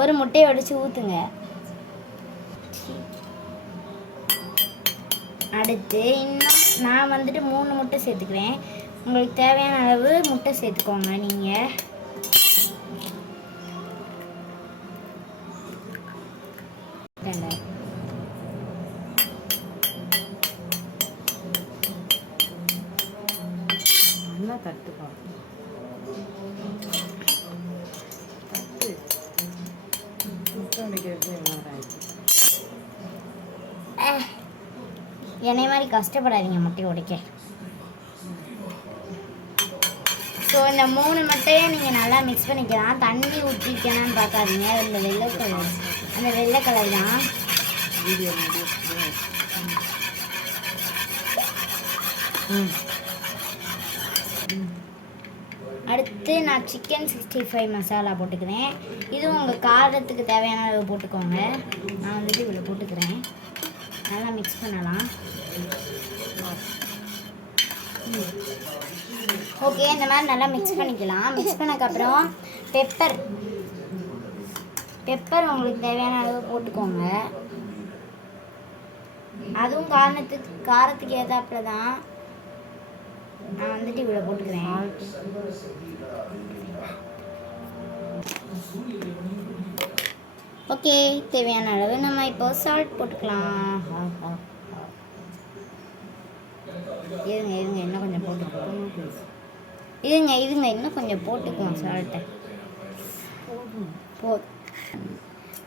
ஒரு முட்டையை உடைச்சு ஊற்றுங்க. அடுத்து இன்னும் நான் வந்துட்டு 3 முட்டை சேர்த்துக்கிறேன். உங்களுக்கு தேவையான அளவு முட்டை சேர்த்துக்கோங்க. நீங்கள் நல்லா தட்டுப்பா, தட்டு முட்டை உடைக்கிறது எல்லாம் ஆயிடுச்சு. என்னை மாதிரி கஷ்டப்படாதீங்க முட்டையை உடைக்க. ஸோ இந்த 3 முட்டையை நீங்கள் நல்லா மிக்ஸ் பண்ணிக்கலாம். தண்ணி ஊற்றிக்கணும்னு பார்க்காதீங்க. இந்த வெள்ளை கலர், அந்த வெள்ளை கலர் தான். அடுத்து நான் சிக்கன் 65 மசாலா போட்டுக்கிறேன். இதுவும் உங்கள் காரத்துக்கு தேவையான அளவு போட்டுக்கோங்க. நான் வந்துட்டு இவ்வளோ போட்டுக்கிறேன். நல்லா மிக்ஸ் பண்ணலாம். ஓகே, இந்த மாதிரி நல்லா மிக்ஸ் பண்ணிக்கலாம். மிக்ஸ் பண்ணக்கப்புறம் பெப்பர் உங்களுக்கு தேவையான அளவு போட்டுக்கோங்க. அதுவும் காரத்துக்கு ஏதாப்புல தான். நான் வந்துட்டு இவ்வளோ போட்டுக்கிறேன். ஓகே, தேவையான அளவு நம்ம இப்போ சால்ட் போட்டுக்கலாம். இருங்க இன்னும் கொஞ்சம் போட்டுக்குவோம். இதுங்க இன்னும் கொஞ்சம் போட்டுக்குவோம் சால்ட்டை.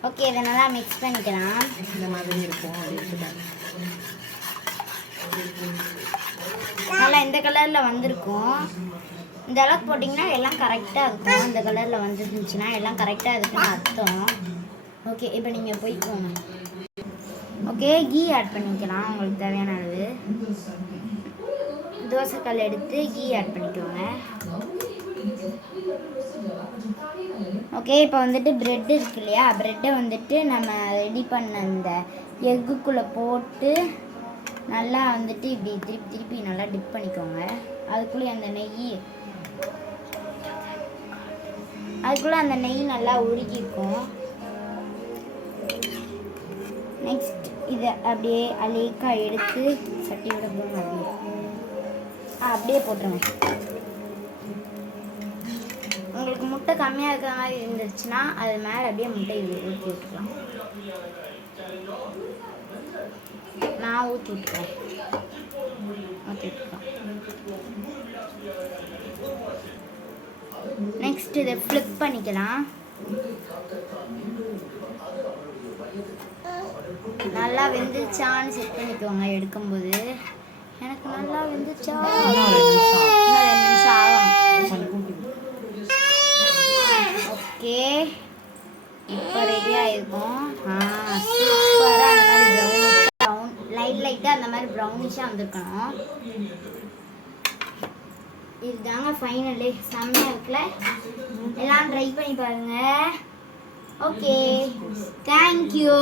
ஓகே, இதை நல்லா மிக்ஸ் பண்ணிக்கலாம். இந்த மாதிரி இருக்கும். நல்லா இந்த கலரில் வந்திருக்கும். இந்த அளவுக்கு போட்டிங்கன்னா எல்லாம் கரெக்டாக இருக்கும். இந்த கலரில் வந்துருந்துச்சுன்னா எல்லாம் கரெக்டாக இருக்குன்னு அர்த்தம். ஓகே, இப்போ நீங்கள் போய்க்கோங்க. ஓகே, கீ ஆட் பண்ணிக்கலாம். உங்களுக்கு தேவையான அளவு தோசைக்கல் எடுத்து கீ ஆட் பண்ணிக்கோங்க. ஓகே, இப்போ வந்துட்டு ப்ரெட் இருக்கு இல்லையா, ப்ரெட்டை வந்துட்டு நம்ம ரெடி பண்ண இந்த எக்குக்குள்ளே போட்டு நல்லா வந்துட்டு இப்படி திருப்பி நல்லா டிப் பண்ணிக்கோங்க. அதுக்குள்ளே அந்த நெய் நல்லா உருகிக்கும். நெக்ஸ்ட் இதை அப்படியே அலேக்காக எடுத்து சட்டியோட போங்க. அப்படியே போட்டுருங்க. உங்களுக்கு முட்டை கம்மியாக இருக்கிற மாதிரி இருந்துச்சுன்னா அது மேலே அப்படியே முட்டை ஊற்றி விட்டுக்கலாம். நான் ஊற்றி விட்டுருக்கேன். நெக்ஸ்ட் இதை ஃப்ளிப் பண்ணிக்கலாம். நல்லா வெந்துச்சான்னு செக் பண்ணிக்கோங்க எடுக்கும்போது. எனக்கு நல்லா வெந்துச்சா? ஓகே, இப்போ ரெடியாக இருக்கும். சூப்பராக அந்த மாதிரி லைட்டாக அந்த மாதிரி ப்ரௌனிஷாக வந்துருக்கணும். இதுதாங்க ஃபைனலு. செம்மையாக இருக்குல்ல? எல்லாம் ட்ரை பண்ணி பாருங்கள். Okay, thank you.